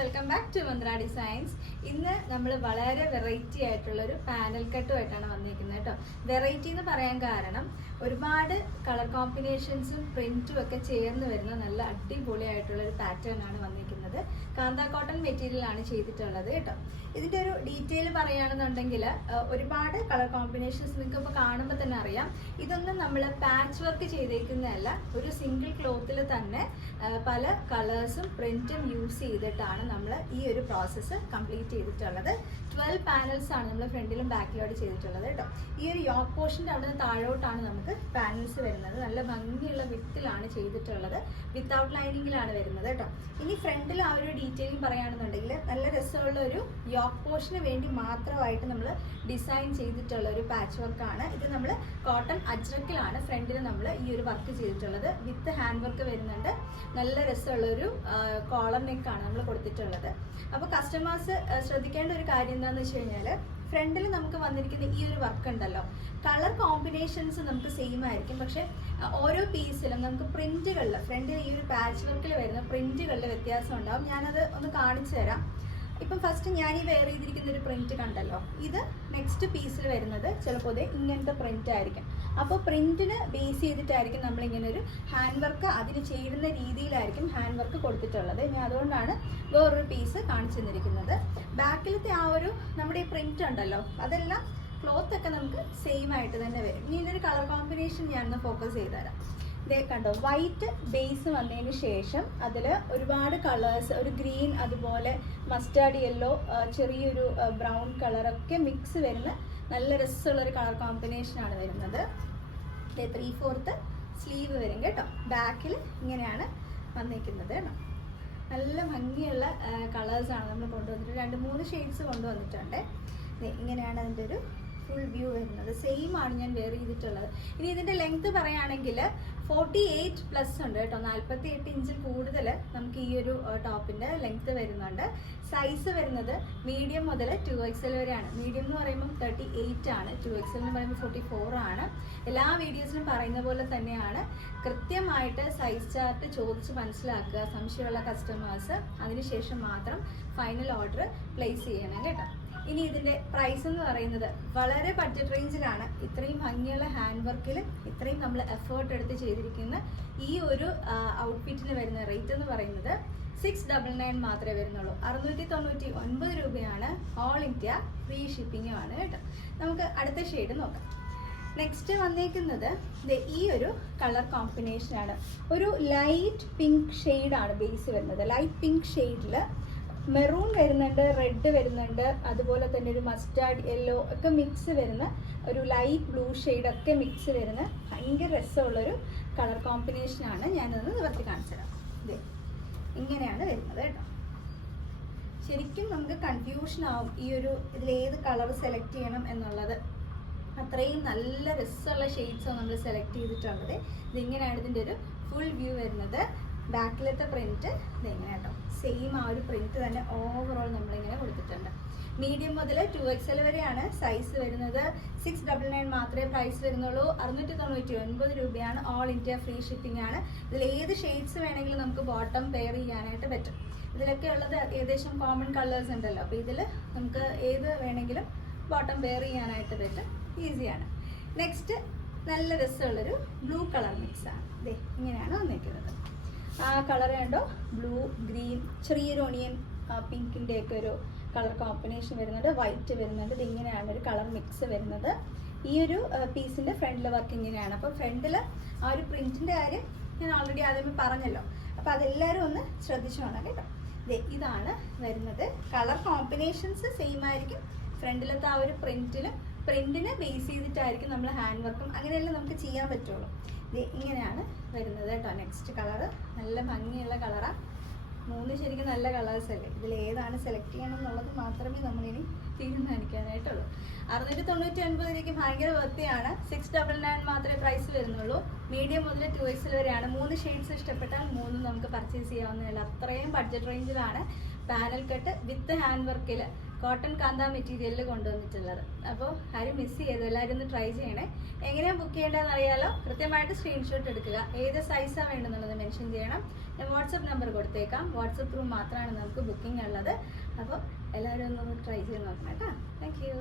Welcome back to Mantra Designs. ഇന്ന് നമ്മൾ വളരെ വെറൈറ്റി ആയിട്ടുള്ളൊരു പാനൽ കട്ടുമായിട്ടാണ് വന്നിരിക്കുന്നത് കേട്ടോ. വെറൈറ്റി എന്ന് പറയാൻ കാരണം ഒരുപാട് കളർ കോമ്പിനേഷൻസും പ്രിന്റും ഒക്കെ ചേർന്ന് വരുന്ന നല്ല അടിപൊളിയായിട്ടുള്ളൊരു പാറ്റേൺ ആണ് വന്നിരിക്കുന്നത്. കാന്ത കോട്ടൺ മെറ്റീരിയലാണ് ചെയ്തിട്ടുള്ളത് കേട്ടോ. ഇതിൻ്റെ ഒരു ഡീറ്റെയിൽ പറയുകയാണെന്നുണ്ടെങ്കിൽ ഒരുപാട് കളർ കോമ്പിനേഷൻസ് നിങ്ങൾക്ക് ഇപ്പോൾ കാണുമ്പോൾ തന്നെ അറിയാം. ഇതൊന്നും നമ്മൾ പാച്ച് വർക്ക് ചെയ്തേക്കുന്നതല്ല, ഒരു സിംഗിൾ ക്ലോത്തിൽ തന്നെ പല കളേഴ്സും പ്രിന്റും യൂസ് ചെയ്തിട്ടാണ് നമ്മൾ ഈ ഒരു പ്രോസസ്സ് കംപ്ലീറ്റ് ചെയ്തിട്ടുള്ളത്. 12 പാനൽസ് ആണ് നമ്മൾ ഫ്രണ്ടിലും ബാക്കിലോട്ട് ചെയ്തിട്ടുള്ളത് കേട്ടോ. ഈ ഒരു യോക്ക് പോർഷൻ്റെ അവിടെ നിന്ന് താഴോട്ടാണ് നമുക്ക് പാനൽസ് വരുന്നത്. നല്ല ഭംഗിയുള്ള വിത്തിലാണ് ചെയ്തിട്ടുള്ളത്, വിത്തൗട്ട് ലൈനിങ്ങിലാണ് വരുന്നത് കേട്ടോ. ഇനി ഫ്രണ്ടിൽ ആ ഒരു ഡീറ്റെയിലിംഗ് പറയുകയാണെന്നുണ്ടെങ്കിൽ നല്ല രസമുള്ള ഒരു യോക്ക് പോർഷന് വേണ്ടി മാത്രമായിട്ട് നമ്മൾ ഡിസൈൻ ചെയ്തിട്ടുള്ള ഒരു പാച്ച് വർക്കാണ് ഇത്. നമ്മൾ കോട്ടൺ അജ്രക്കിലാണ് ഫ്രണ്ടിൽ നമ്മൾ ഈ ഒരു വർക്ക് ചെയ്തിട്ടുള്ളത്. വിത്ത് ഹാൻഡ് വർക്ക് വരുന്നുണ്ട്. നല്ല രസമുള്ളൊരു കോളർ നെക്കാണ് നമ്മൾ കൊടുത്തിട്ടുള്ളത്. അപ്പോൾ കസ്റ്റമേഴ്സ് ശ്രദ്ധിക്കേണ്ട ഒരു കാര്യം എന്താണെന്ന് വെച്ച് കഴിഞ്ഞാൽ, ഫ്രണ്ടിൽ നമുക്ക് വന്നിരിക്കുന്ന ഈ ഒരു വർക്ക് ഉണ്ടല്ലോ, കളർ കോമ്പിനേഷൻസ് നമുക്ക് സെയിം ആയിരിക്കും, പക്ഷെ ഓരോ പീസിലും നമുക്ക് പ്രിന്റുകളിൽ ഫ്രണ്ടിൽ ഈ ഒരു പാച്ച് വർക്കിൽ വരുന്ന പ്രിന്റുകളിൽ വ്യത്യാസം ഉണ്ടാവും. ഞാനത് ഒന്ന് കാണിച്ചു തരാം. ഇപ്പം ഫസ്റ്റ് ഞാൻ ഈ വെയർ ചെയ്തിരിക്കുന്ന ഒരു പ്രിന്റ് കണ്ടല്ലോ, ഇത് നെക്സ്റ്റ് പീസിൽ വരുന്നത് ചിലപ്പോൾ ഇങ്ങനത്തെ പ്രിന്റ് ആയിരിക്കും. അപ്പോൾ പ്രിന്റിന് ബേസ് ചെയ്തിട്ടായിരിക്കും നമ്മളിങ്ങനെ ഒരു ഹാൻഡ് വർക്ക് അതിന് ചേരുന്ന രീതിയിലായിരിക്കും ഹാൻഡ് വർക്ക് കൊടുത്തിട്ടുള്ളത്. ഞാൻ അതുകൊണ്ടാണ് വേറൊരു പീസ് കാണിച്ചു തന്നിരിക്കുന്നത്. ബാക്കിലത്തെ ആ ഒരു നമ്മുടെ ഈ പ്രിന്റ് ഉണ്ടല്ലോ, അതെല്ലാം ക്ലോത്ത് ഒക്കെ നമുക്ക് സെയിം ആയിട്ട് തന്നെ വരും. ഇനി ഇതിൻ്റെ കളർ കോമ്പിനേഷൻ ഞാനൊന്ന് ഫോക്കസ് ചെയ്ത് തരാം. ഇതേ കണ്ടോ, വൈറ്റ് ബേസ് വന്നതിന് ശേഷം അതിൽ ഒരുപാട് കളേഴ്സ്, ഒരു ഗ്രീൻ, അതുപോലെ മസ്റ്റാർഡ് യെല്ലോ, ചെറിയൊരു ബ്രൗൺ കളറൊക്കെ മിക്സ് വരുന്ന നല്ല രസമുള്ളൊരു കളർ കോമ്പിനേഷനാണ് വരുന്നത്. 3/4 സ്ലീവ് വരും കേട്ടോ. ബാക്കിൽ ഇങ്ങനെയാണ് വന്നിരിക്കുന്നത് കേട്ടോ. നല്ല ഭംഗിയുള്ള കളേഴ്സാണ് നമ്മൾ കൊണ്ടുവന്നിട്ട് 2-3 ഷെയ്ഡ്സ് കൊണ്ടുവന്നിട്ടുണ്ട്. ഇങ്ങനെയാണ് അതിൻ്റെ ഒരു ഫുൾ വ്യൂ വരുന്നത്. സെയിം ആണ് ഞാൻ വെയർ ചെയ്തിട്ടുള്ളത്. ഇനി ഇതിൻ്റെ ലെങ്ത് പറയുകയാണെങ്കിൽ 48+ ഉണ്ട് കേട്ടോ. 48 ഇഞ്ചിൽ കൂടുതൽ നമുക്ക് ഈ ഒരു ടോപ്പിൻ്റെ ലെങ്ത് വരുന്നുണ്ട്. സൈസ് വരുന്നത് മീഡിയം മുതൽ 2XL വരെയാണ്. മീഡിയം എന്ന് പറയുമ്പോൾ 38 ആണ്, 2XL എന്ന് പറയുമ്പോൾ 44 ആണ്. എല്ലാ വീഡിയോസിലും പറയുന്ന പോലെ തന്നെയാണ്. കൃത്യമായിട്ട് സൈസ് ചാർട്ട് ചോദിച്ച് മനസ്സിലാക്കുക സംശയമുള്ള കസ്റ്റമേഴ്സ്. അതിനുശേഷം മാത്രം ഫൈനൽ ഓർഡർ പ്ലേസ് ചെയ്യണം കേട്ടോ. ഇനി ഇതിൻ്റെ പ്രൈസ് എന്ന് പറയുന്നത് വളരെ ബഡ്ജറ്റ് റേഞ്ചിലാണ്. ഇത്രയും ഭംഗിയുള്ള ഹാൻഡ് വർക്കിൽ ഇത്രയും നമ്മൾ എഫേർട്ട് എടുത്ത് ചെയ്തിരിക്കുന്ന ഈ ഒരു ഔട്ട്ഫിറ്റിന് വരുന്ന റേറ്റ് എന്ന് പറയുന്നത് 699 മാത്രമേ വരുന്നുള്ളൂ. 699 രൂപയാണ്. ഓൾ ഇന്ത്യ ഫ്രീ ഷിപ്പിങ്ങും ആണ് കേട്ടോ. നമുക്ക് അടുത്ത ഷെയ്ഡ് നോക്കാം. നെക്സ്റ്റ് വന്നേക്കുന്നത് ഈ ഒരു കളർ കോമ്പിനേഷനാണ്. ഒരു ലൈറ്റ് പിങ്ക് ഷെയ്ഡാണ് ബേസ് വരുന്നത്. ലൈറ്റ് പിങ്ക് ഷെയ്ഡിൽ മെറൂൺ വരുന്നുണ്ട്, റെഡ് വരുന്നുണ്ട്, അതുപോലെ തന്നെ ഒരു മസ്റ്റാർഡ് യെല്ലോ ഒക്കെ മിക്സ് വരുന്ന ഒരു ലൈറ്റ് ബ്ലൂ ഷെയ്ഡൊക്കെ മിക്സ് വരുന്ന ഭയങ്കര രസമുള്ളൊരു കളർ കോമ്പിനേഷനാണ്. ഞാനതൊന്ന് നിവർത്തി കാണിച്ചു തരാം. ഇതേ ഇങ്ങനെയാണ് വരുന്നത് കേട്ടോ. ശരിക്കും നമുക്ക് കൺഫ്യൂഷൻ ആവും ഈ ഒരു ഇതിലേത് കളർ സെലക്ട് ചെയ്യണം എന്നുള്ളത്. അത്രയും നല്ല രസമുള്ള ഷെയ്ഡ്സാണ് നമ്മൾ സെലക്ട് ചെയ്തിട്ടുള്ളത്. ഇതിങ്ങനെയാണ് ഇതിൻ്റെ ഒരു ഫുൾ വ്യൂ വരുന്നത്. ബാക്കിലത്തെ പ്രിൻറ്റ് ഇതെങ്ങനെ കേട്ടോ, സെയിം ആ ഒരു പ്രിൻറ്റ് തന്നെ ഓവറോൾ നമ്മളിങ്ങനെ കൊടുത്തിട്ടുണ്ട്. മീഡിയം മുതൽ 2XL വരെയാണ് സൈസ് വരുന്നത്. 699 മാത്രമേ പ്രൈസ് വരുന്നുള്ളൂ. 699 രൂപയാണ്. ഓൾ ഇന്ത്യ ഫ്രീ ഷിപ്പിംഗ് ആണ്. ഇതിൽ ഏത് ഷെയ്ഡ്സ് വേണമെങ്കിലും നമുക്ക് ബോട്ടം പെയർ ചെയ്യാനായിട്ട് പറ്റും. ഇതിലൊക്കെ ഉള്ളത് ഏകദേശം കോമൺ കളേഴ്സ് ഉണ്ടല്ലോ, അപ്പോൾ ഇതിൽ നമുക്ക് ഏത് വേണമെങ്കിലും ബോട്ടം പെയർ ചെയ്യാനായിട്ട് പറ്റും. ഈസിയാണ്. നെക്സ്റ്റ് നല്ല രസമുള്ളൊരു ബ്ലൂ കളർ മിക്സാണ്. ഇതേ ഇങ്ങനെയാണ് വന്നിരിക്കുന്നത്. ആ കളർ കണ്ടോ, ബ്ലൂ, ഗ്രീൻ, ചെറിയൊരു ഒണിയൻ പിങ്കിൻ്റെ ഒക്കെ ഒരു കളർ കോമ്പിനേഷൻ വരുന്നുണ്ട്. വൈറ്റ് വരുന്നുണ്ട്. ഇതിങ്ങനെയാണ് ഒരു കളർ മിക്സ് വരുന്നത്. ഈ ഒരു പീസിൻ്റെ ഫ്രണ്ടിൽ വർക്ക് ഇങ്ങനെയാണ്. അപ്പോൾ ഫ്രണ്ടിൽ ആ ഒരു പ്രിൻറ്റിൻ്റെ കാര്യം ഞാൻ ഓൾറെഡി ആദ്യമേ പറഞ്ഞല്ലോ. അപ്പോൾ അതെല്ലാവരും ഒന്ന് ശ്രദ്ധിച്ചു വേണം കേട്ടോ. ഇതാണ് വരുന്നത്. കളർ കോമ്പിനേഷൻസ് സെയിം ആയിരിക്കും. ഫ്രണ്ടിലത്തെ ആ ഒരു പ്രിന്റിനെ ബേസ് ചെയ്തിട്ടായിരിക്കും നമ്മൾ ഹാൻഡ് വർക്കും അങ്ങനെയെല്ലാം നമുക്ക് ചെയ്യാൻ പറ്റുള്ളൂ. ഇങ്ങനെയാണ് വരുന്നത് കേട്ടോ. നെക്സ്റ്റ് കളറ് നല്ല ഭംഗിയുള്ള കളറാണ്. 3 ശരിക്കും നല്ല കളേഴ്സ് അല്ലേ. ഇതിൽ ഏതാണ് സെലക്ട് ചെയ്യണം എന്നുള്ളത് മാത്രമേ നമ്മളിനി തീരുമാനിക്കാനായിട്ടുള്ളൂ. 699 രൂപയ്ക്ക് ഭയങ്കര വൃത്തിയാണ്. 699 മാത്രമേ പ്രൈസ് വരുന്നുള്ളൂ. മീഡിയം മുതൽ 2XL വരെയാണ്. 3 ഷെയ്ഡ്സ് ഇഷ്ടപ്പെട്ടാൽ 3 നമുക്ക് പർച്ചേസ് ചെയ്യാവുന്നതല്ല. അത്രയും ബഡ്ജറ്റ് റേഞ്ചിലാണ് പാനൽ കട്ട് വിത്ത് ഹാൻഡ് വർക്കിൽ കോട്ടൺ കാന്ത മെറ്റീരിയലിൽ കൊണ്ടുവന്നിട്ടുള്ളത്. അപ്പോൾ ആരും മിസ് ചെയ്ത് എല്ലാവരും ഒന്ന് ട്രൈ ചെയ്യണേ. എങ്ങനെയാണ് ബുക്ക് ചെയ്യേണ്ടതെന്ന് അറിയാലോ. കൃത്യമായിട്ട് സ്ക്രീൻഷോട്ട് എടുക്കുക. ഏത് സൈസാണ് വേണമെന്നുള്ളത് മെൻഷൻ ചെയ്യണം. ഞാൻ വാട്സപ്പ് നമ്പർ കൊടുത്തേക്കാം. വാട്സപ്പ് ത്രൂ മാത്രമാണ് നമുക്ക് ബുക്കിംഗ് ഉള്ളത്. അപ്പോൾ എല്ലാവരും ഒന്ന് ട്രൈ ചെയ്ത് നോക്കണം കേട്ടോ. Thank you.